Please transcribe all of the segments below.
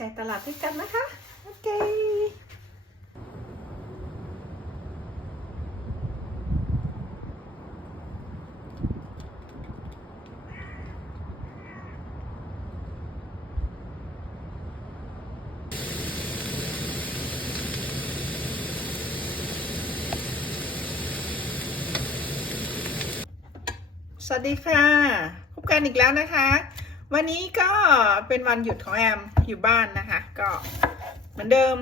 จ่ายตลาดด้วยกันนะคะ โอเคสวัสดีค่ะ พบกันอีกแล้วนะคะ วันนี้ก็เป็นวันหยุดของแอมอยู่บ้านนะคะ ก็เหมือนเดิม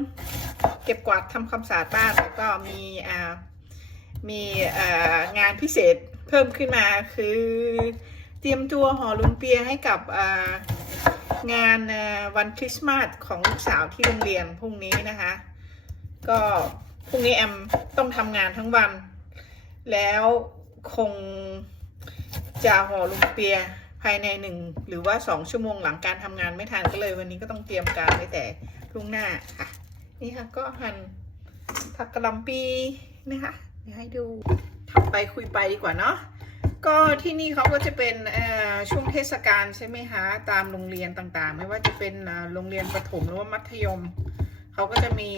เก็บกวาดทำความสะอาดบ้านแล้วก็มีอ่ามีงานพิเศษเพิ่มขึ้นมาคือ เตรียมตัวห่อลุงเปียให้กับงานวันคริสต์มาสของลูกสาวที่โรงเรียนพรุ่งนี้นะคะ ก็พรุ่งนี้แอมต้องทำงานทั้งวัน แล้วคงจะห่อลุงเปีย ภายในหนึ่งหรือว่าสองชั่วโมงหลังการทำงานไม่ทันก็เลยวันนี้ก็ต้องเตรียมการไว้แต่พรุ่งหน้าค่ะ นี่ค่ะก็หั่นผักกะหล่ำปีนะคะเดี๋ยวให้ดูทำไปคุยไปดีกว่าเนาะก็ที่นี่เขาก็จะเป็นช่วงเทศกาลใช่ไหมคะตามโรงเรียนต่างๆ ไม่ว่าจะเป็นโรงเรียนประถมหรือว่ามัธยมเขาก็จะมี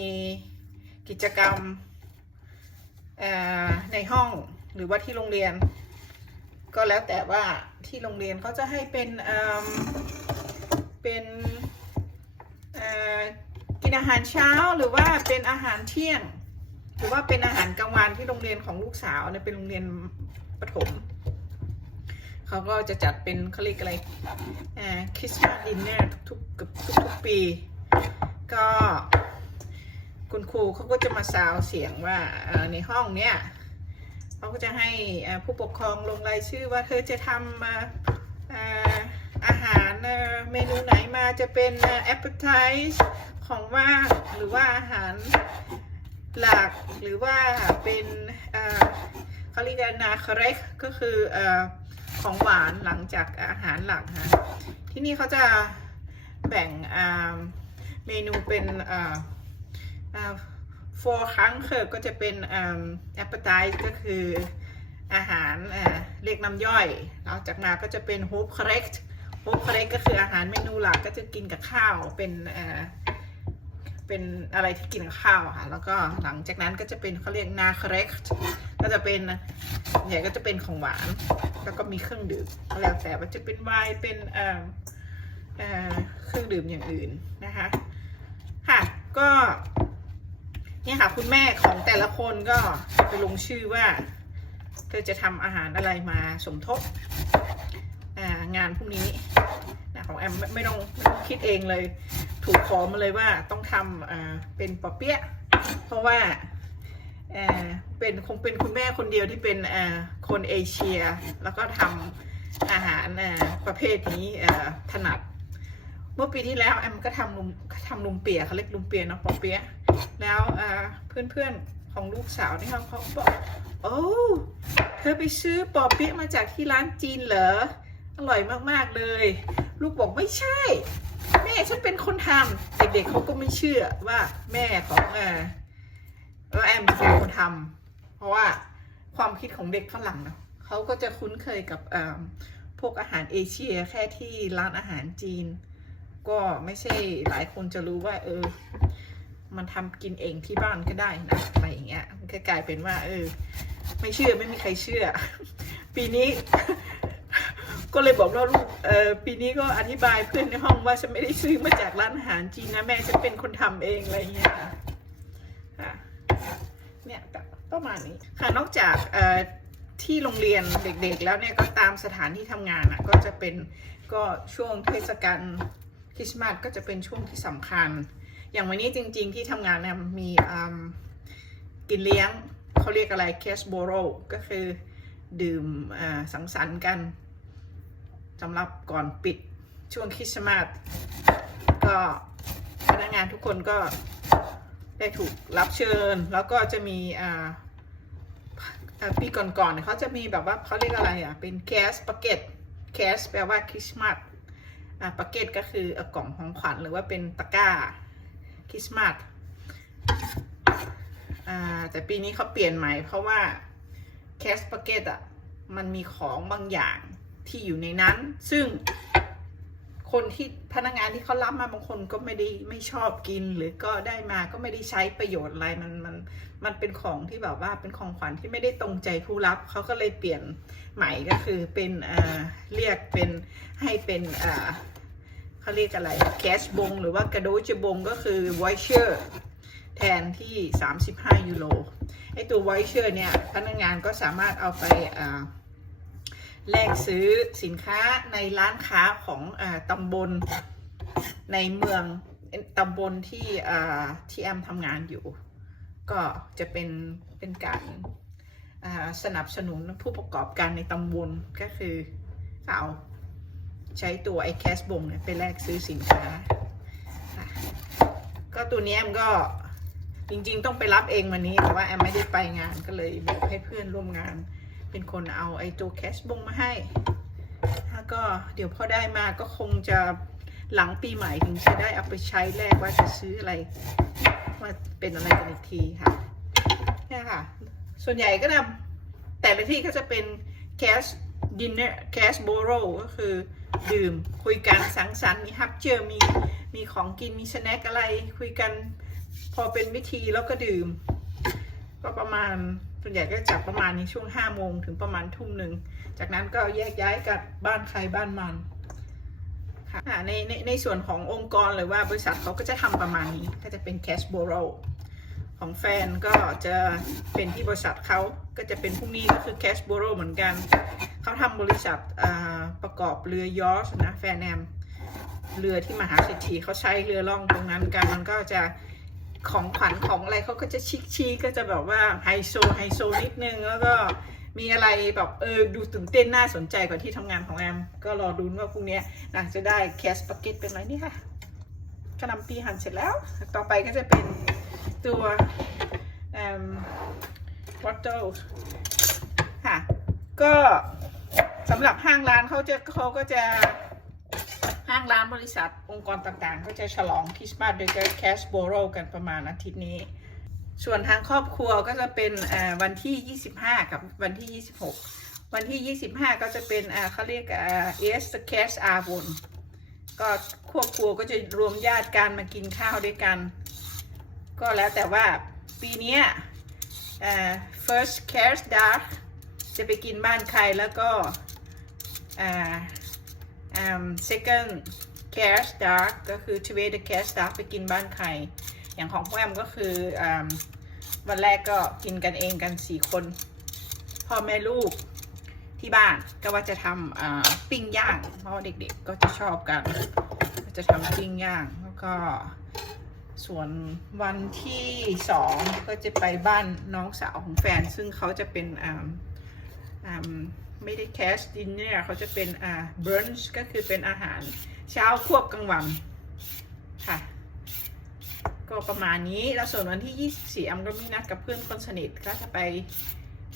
กิจกรรมในห้องหรือว่าที่โรงเรียน ก็แล้วแต่ว่าที่โรงเรียนเขาจะให้เป็นเป็นกินอาหารเช้าหรือว่าเป็นอาหารเที่ยง หรือว่าเป็นอาหารกลางวันที่โรงเรียนของลูกสาวเนี่ยเป็นโรงเรียนประถมเขาก็จะจัดเป็นเขาเรียกอะไรคริสต์มาสดินเนอร์ทุกๆกับทุกๆปี ก็คุณครูเขาก็จะมาซาวเสียงว่าในห้องเนี้ย เขาก็จะให้ผู้ปกครองลงรายชื่อว่าเธอจะทำอาหารเมนูไหนมาจะเป็นแอปเปอร์ไทส์ของว่างหรือว่าอาหารหลักหรือว่าเป็นอ่าเขาเรียกนาคาเรกก็คือของหวานหลังจากอาหารหลักค่ะที่นี่เขาจะแบ่งเมนูเป็นอ่า for ครั้งคือก็จะเป็นอ่า appetize ก็คืออาหารอ่าเรียกน้ำย่อยแล้วจากนั้นก็จะเป็น hope correct hope correct ก็คืออาหารเมนูหลักก็จะกินกับข้าวเป็นอ่าเป็นอะไรที่กินกับข้าวค่ะ แล้วก็หลังจากนั้นก็จะเป็นเขาเรียก na correct ก็จะเป็นใหญ่ก็จะเป็นของหวาน แล้วก็มีเครื่องดื่มแล้วแต่ว่าจะเป็นไวน์เป็นอ่าอ่าเครื่องดื่มอย่างอื่นนะคะ ค่ะ ก็ เนี่ยค่ะ คุณแม่ของแต่ละคนก็จะไปลงชื่อว่า เธอจะทำอาหารอะไรมาสมทบงานพรุ่งนี้นะของแอมไม่ไม่ต้องไม่ต้องคิดเองเลย ถูกขอมาเลยว่าต้องทำเป็นปอเปี๊ยะเพราะว่าเป็นคงเป็นคุณแม่คนเดียวที่เป็นคนเอเชีย แล้วก็ทำอาหารประเภทนี้ถนัด เมื่อปีที่แล้วแอมก็ทำลุมทำลุมเปียเขาเรียกลุมเปียเนาะปอเปียะ แล้วเพื่อนๆของลูกสาวนี่เขาเขาบอกโอ้เธอไปซื้อปอเปี๊ยะมาจากที่ร้านจีนเหรออร่อยมากๆเลย ลูกบอกไม่ใช่ แม่ฉันเป็นคนทำเด็กๆเขาก็ไม่เชื่อว่าแม่ของเออแอมเป็นคนทำเพราะว่าความคิดของเด็กฝรั่งเนาะเขาก็จะคุ้นเคยกับพวกอาหารเอเชียแค่ที่ร้านอาหารจีน ก็ไม่ใช่หลายคนจะรู้ว่าเออ มันทำกินเองที่บ้านก็ได้นะอะไรอย่างเงี้ยมันก็กลายเป็นว่า เออ ไม่เชื่อไม่มีใครเชื่อ ปีนี้ ก็เลยบอกว่าลูกเออปีนี้ก็อธิบายเพื่อนในห้องว่าฉันไม่ได้ซื้อมาจากร้านอาหารจีนนะแม่ฉันเป็นคนทำเองอะไรอย่างเงี้ยค่ะเนี่ยประมาณนี้ค่ะนอกจากเอ่อที่โรงเรียนเด็กๆ แล้วเนี่ยก็ตามสถานที่ทำงานอะก็จะเป็นก็ช่วงเทศกาลคริสต์มาสก็จะเป็นช่วงที่สำคัญ อย่างวันนี้จริง ๆ ที่ทำงานเนี่ยมีกินเลี้ยงเขาเรียกอะไรแคสโบโรก็คือดื่มสังสรรค์กันสำหรับก่อนปิดช่วงคริสต์มาสก็พนักงานทุกคนก็ได้ถูกรับเชิญ แล้วก็จะมีปีก่อนๆเขาจะมีแบบว่าเขาเรียกอะไรอะเป็นแคสปาเกตแคสแปลว่าคริสต์มาสอ่าปาเกตก็คือกล่องของขวัญหรือว่าเป็นตะกร้า คริสต์มาสอ่าแต่ปีนี้เขาเปลี่ยนใหม่เพราะว่าแคสปาเกตอะมันมีของบางอย่างที่อยู่ในนั้น ซึ่งคนที่พนักงานที่เขารับมาบางคนก็ไม่ได้ไม่ชอบกิน หรือก็ได้มาก็ไม่ได้ใช้ประโยชน์อะไรมันมันมันเป็นของที่แบบว่าเป็นของขวัญที่ไม่ได้ตรงใจผู้รับเขาก็เลยเปลี่ยนใหม่ก็คือเป็นอ่าเรียกเป็นให้เป็นอ่า เขาเรียกอะไรแคชบงหรือว่ากระโดจบงก็คือวอยเชอร์แทนที่ 35 ยูโรไอตัววอยเชอร์เนี่ยพนักงานก็สามารถเอาไปแลกซื้อสินค้าในร้านค้าของอตำบลในเมืองตำบลที่ที่แอมทำงานอยู่ ก็จะเป็นเป็นการสนับสนุนผู้ประกอบการในตำบลก็คือเอา ใช้ตัวไอ้แคสบงเนี่ยไปแลกซื้อสินค้า ก็ตัวนี้แอมก็จริงๆ ต้องไปรับเองวันนี้ แต่ว่าแอมไม่ได้ไปงานก็เลยบอกให้เพื่อนร่วมงาน เป็นคนเอาไอ้ตัวแคชบงมาให้แล้วก็เดี๋ยวพอได้มาก็คงจะหลังปีใหม่ถึงจะได้เอาไปใช้แรกว่าจะซื้ออะไรว่าเป็นอะไรกันอีกทีค่ะเนี่ยค่ะ ส่วนใหญ่ก็จะแต่ละที่ก็จะเป็นแคชดินเนอร์แคชโบโรก็คือ ดื่ม คุยกันสังสรรค์มีฮับเจอมีมีของกินมีสแน็คอะไร คุยกันพอเป็นวิธีแล้วก็ดื่ม ก็ประมาณส่วนใหญ่ก็จับประมาณในช่วงห้าโมงถึงประมาณทุ่มหนึ่งจากนั้นก็แยกย้ายกับบ้านใครบ้านมันค่ะในในในส่วนขององค์กรหรือว่าบริษัทเขาก็จะทำประมาณนี้ก็จะเป็น cash borrow ของแฟนก็จะเป็นที่บริษัทเขาก็จะเป็นพวกนี้ก็คือ cash borrow เหมือนกัน เขาทำบริษัทประกอบเรือยอชนะแฟนแอมเรือที่มหาเศรษฐีเขาใช้เรือล่องตรงนั้นกันมันก็จะของขวัญของอะไรเขาก็จะชิคชีก็จะแบบว่าไฮโซไฮโซนิดนึง แล้วก็มีอะไรแบบเออดูตื่นเต้นน่าสนใจกว่าที่ทำงานของแอม ก็รอดูว่าพรุ่งนี้นะจะได้แคสปาเก็ตเป็นอะไรนี่ค่ะกระนำปีหั่นเสร็จแล้ว ต่อไปก็จะเป็น ตัวเอ่อวอตเตอร์ค่ะ ก็สำหรับห้างร้านเขาจะเขาก็จะห้างร้านบริษัทองค์กรต่างๆ ก็จะฉลองคริสต์มาสโดยการแคชโบโรกันประมาณอาทิตย์นี้ ส่วนทางครอบครัวก็จะเป็นวันที่ 25 กับวันที่ 26 วันที่ 25 ก็จะเป็นเขาเรียกเอสแคชอาบุนก็ครอบครัวก็จะรวมญาติกันมากินข้าวด้วยกัน ก็แล้วแต่ว่าปีนี้ first cash dark จะไปกินบ้านใครแล้วก็ second cash dark ก็คือ t w a the cash dark ไปกินบ้านใคร อย่างของพ่อแอมก็คืออวันแรกก็กินกันเองกันสี่คนพ่อแม่ลูกที่บ้านก็ว่าจะทำปิ้งย่าง เพราะเด็กๆก็จะชอบกัน จะทำปิ้งย่างแล้วก็ ส่วนวันที่สองก็จะไปบ้านน้องสาวของแฟน ซึ่งเขาจะเป็นอ่าอ่าไม่ได้แคชดินเนอร์เขาจะเป็นอ่าเบรนช์ก็คือเป็นอาหารเช้าควบกลางวันค่ะ ก็ประมาณนี้แล้วส่วนวันที่ 24อำก็มีนัดกับเพื่อนคนสนิทก็จะไป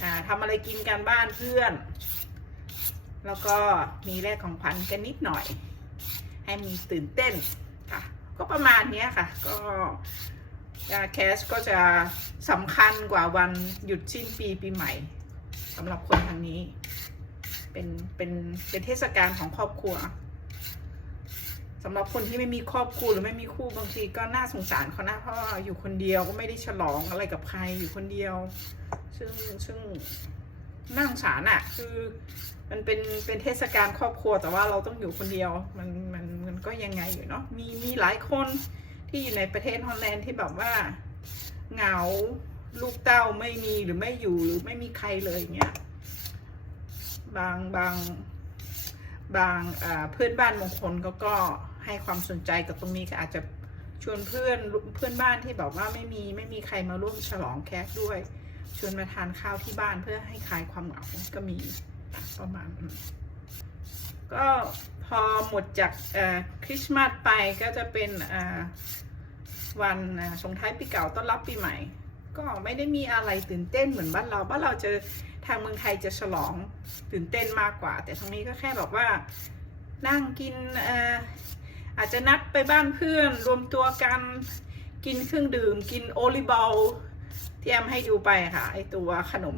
อ่าทำอะไรกินกันบ้านเพื่อน แล้วก็มีแลกของขวัญกันนิดหน่อย ให้มีตื่นเต้น ก็ประมาณนี้ค่ะ ก็แคสก็จะสำคัญกว่าวันหยุดสิ้นปีปีใหม่สำหรับคนทางนี้ เป็นเป็นเป็นเทศกาลของครอบครัวสำหรับคนที่ไม่มีครอบครัวหรือไม่มีคู่บางทีก็น่าสงสารเขานะเพราะว่าอยู่คนเดียวก็ไม่ได้ฉลองอะไรกับใครอยู่คนเดียว ซึ่งซึ่งน่าสงสารอะ่ะ คือ มันเป็นเป็นเทศกาลครอบครัวแต่ว่าเราต้องอยู่คนเดียว มันมัน มันก็ยังไงอยู่เนาะมีมีหลายคนที่อยู่ในประเทศฮอลแลนด์ที่แบบว่าเหงาลูกเต้าไม่มีหรือไม่อยู่หรือไม่มีใครเลยเงี้ยบางบางบางเพื่อนบ้านบางคนก็ก็ให้ความสนใจกับตรงนี้ก็อาจจะชวนเพื่อนเพื่อนบ้านที่แบบว่าไม่มีไม่มีใครมาร่วมฉลองแคสด้วย ชวนมาทานข้าวที่บ้านเพื่อให้คลายความเหงาก็มีประมาณนั้ ก็พอหมดจากคริสต์มาสไปก็จะเป็นวันส่งท้ายปีเก่าต้อนรับปีใหม่ ก็ไม่ได้มีอะไรตื่นเต้นเหมือนบ้านเราบ้านเราจะทางเมืองไทยจะฉลองตื่นเต้นมากกว่า แต่ทางนี้ก็แค่แบบว่านั่งกินเอ่ออาจจะนัดไปบ้านเพื่อนรวมตัวกันกินเครื่องดื่ม กินโอลิบอลที่แอมให้ดูไปค่ะไอตัวขนม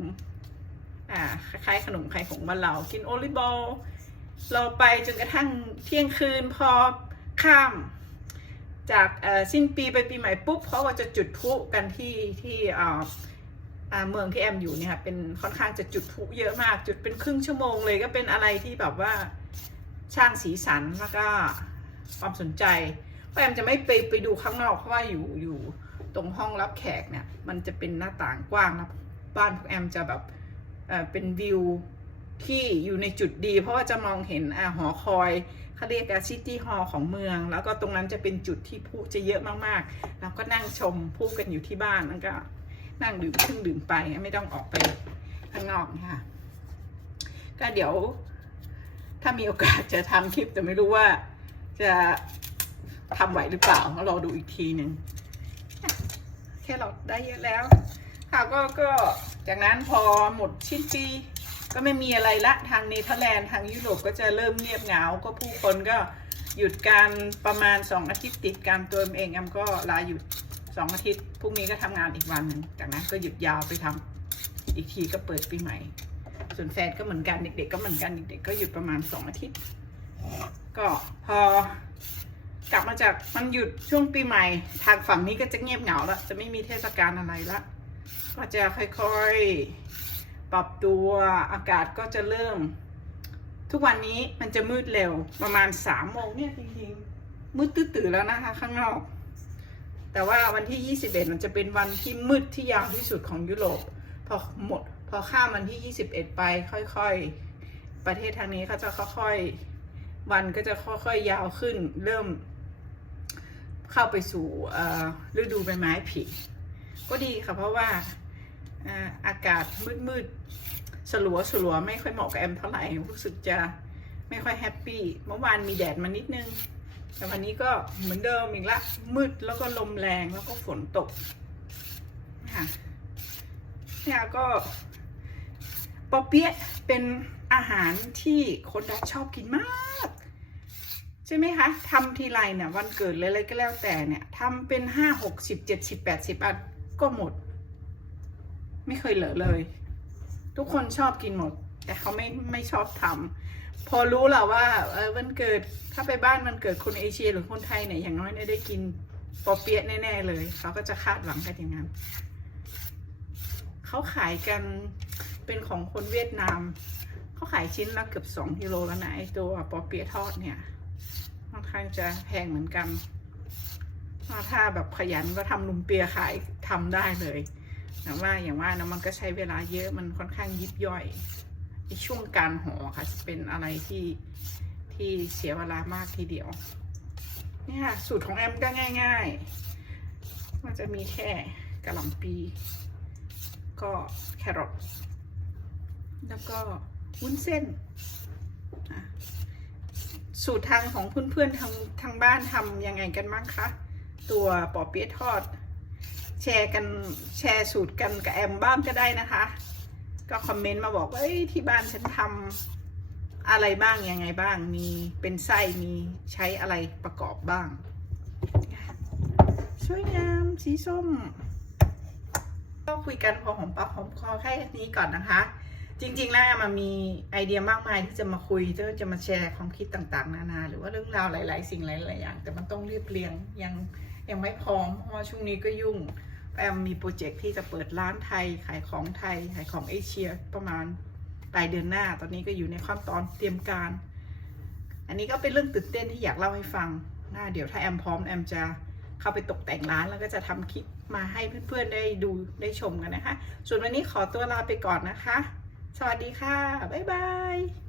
อ่าคล้ายๆขนมไข่ของบ้านเรา กินโอลิบอล เรอไปจนกระทั่งเที่ยงคืนพอข้ามจากสิ้นปีไปปีใหม่ปุ๊บเขาก็จะจุดพลุกันที่ที่เมืองที่แอมอยู่เนี่ยค่ะเป็นค่อนข้างจะจุดพลุเยอะมาก จุดเป็นครึ่งชั่วโมงเลยก็เป็นอะไรที่แบบว่าสร้างสีสันแล้วก็ความสนใจเพราะแอมจะไม่ไปไปดูข้างนอกเพราะว่าอยู่อยู่ตรงห้องรับแขกเนี่ยมันจะเป็นหน้าต่างกว้างนะบ้านของแอมจะแบบเป็นวิว ที่อยู่ในจุดดี เพราะว่าจะมองเห็นอหอคอยเขาเรียกกันซิตี้ฮอลของเมือง แล้วก็ตรงนั้นจะเป็นจุดที่ผู้จะเยอะมากๆ แล้วก็นั่งชมผู้กันอยู่ที่บ้านแล้วก็นั่งดื่มเครื่องดื่มไปไม่ต้องออกไปข้างนอกนะคะก็เดี๋ยวถ้ามีโอกาสจะทำคลิปแต่ไม่รู้ว่าจะทำไหวหรือเปล่าก็รอดูอีกทีหนึ่งแค่เราได้เยอะแล้วค่ะก็ก็จากนั้นพอหมดชิ้นปี ก็ไม่มีอะไรละทางเนเธอร์แลนด์ทางยุโรปก็จะเริ่มเงียบเหงา ก็ผู้คนก็หยุดการประมาณ 2 อาทิตย์ติดการตัวเองแอมก็ลาหยุด 2 อาทิตย์พรุ่งนี้ก็ทำงานอีกวันหนึ่งจากนั้นก็หยุดยาวไปทำอีกทีก็เปิดปีใหม่ ส่วนแฟนก็เหมือนกันเด็กๆ ก็เหมือนกันเด็กๆก็หยุดประมาณ 2 อาทิตย์ ก็พอกลับมาจากมันหยุดช่วงปีใหม่ ทางฝั่งนี้ก็จะเงียบเหงาละจะไม่มีเทศกาลอะไรละก็จะค่อยๆ ปรับตัวอากาศก็จะเริ่ม ทุกวันนี้มันจะมืดเร็วประมาณสามโมงเนี่ยจริงๆมืดตื้อๆแล้วนะคะข้างนอก แต่ว่าวันที่ 21 มันจะเป็นวันที่มืดที่ยาวที่สุดของยุโรปพอหมดพอข้ามวันที่ 21 ไปค่อยๆ ประเทศทางนี้เขาจะค่อยๆ วันก็จะค่อยๆ ยาวขึ้น เริ่มเข้าไปสู่ฤดูใบไม้ผลิก็ดีค่ะเพราะว่า อากาศมืดๆสลัวสลัวไม่ค่อยเหมาะกับแอมเท่าไหร่รู้สึกจะไม่ค่อยแฮปปี้เมื่อวานมีแดดมานิดนึง แต่วันนี้ก็เหมือนเดิมอีกละมืดแล้วก็ลมแรงแล้วก็ฝนตกค่ะเนี่ยก็ปอเปี๊ยะเป็นอาหารที่คนดัตช์ชอบกินมาก ใช่ไหมคะทำทีไรเนี่ยวันเกิดอะไรก็แล้วแต่เนี่ยทำเป็นห้าหกสิบเจ็ดสิบแปดสิบอันก็หมด ไม่เคยเหลือเลย ทุกคนชอบกินหมด แต่เขาไม่ไม่ชอบทำพอรู้แหละว่าเออวันเกิดถ้าไปบ้านวันเกิดคนเอเชียหรือคนไทยเนี่ยอย่างน้อยเนี่ยได้กินปอเปี๊ยะแน่ๆเลยเขาก็จะคาดหวังกันอย่างนั้นเขาขายกันเป็นของคนเวียดนามเขาขายชิ้นละเกือบสองกิโลแล้วนะไอตัวปอเปี๊ยะทอดเนี่ยค่อนข้างจะแพงเหมือนกันถ้าแบบขยันก็ทำลุมเปียขายทำได้เลย แต่ว่าอย่างว่านะมันก็ใช้เวลาเยอะมันค่อนข้างยิบย่อยในช่วงการห่อค่ะจะเป็นอะไรที่ที่เสียเวลามากทีเดียวนี่ค่ะสูตรของแอมก็ง่าย ๆ มันจะมีแค่กระหล่ำปี ก็แครอทแล้วก็วุ้นเส้น สูตรทางของเพื่อนๆทางทางบ้านทำยังไงกันบ้างคะ ตัวปอเปี๊ยะทอด แชร์กันแชร์สูตรกันกับแอมบ้างก็ได้นะคะ ก็คอมเมนต์มาบอกว่าเอ้ยที่บ้านฉันทำอะไรบ้างยังไงบ้าง มีเป็นไส้มีใช้อะไรประกอบบ้าง สวยงามสีส้ม ก็คุยกันพอหอมปากหอมคอแค่นี้ก่อนนะคะ จริงๆแล้วมมามีไอเดียมากมายที่จะมาคุยจะมาแชร์ความคิดต่างๆ นานา หรือว่าเรื่องราวหลาย ๆ สิ่งหลายๆอย่าง แต่มันต้องเรียบเรียงยังยังไม่พร้อมเพราะว่าช่วงนี้ก็ยุ่ง แอมมีโปรเจกต์ที่จะเปิดร้านไทย ขายของไทย ขายของเอเชียประมาณปลายเดือนหน้า ตอนนี้ก็อยู่ในขั้นตอนเตรียมการ อันนี้ก็เป็นเรื่องตื่นเต้นที่อยากเล่าให้ฟังนะเดี๋ยวถ้าแอมพร้อมแอมจะเข้าไปตกแต่งร้านแล้วก็จะทำคลิปมาให้เพื่อนๆได้ดูได้ชมกันนะคะ ส่วนวันนี้ขอตัวลาไปก่อนนะคะ สวัสดีค่ะ บ๊ายบาย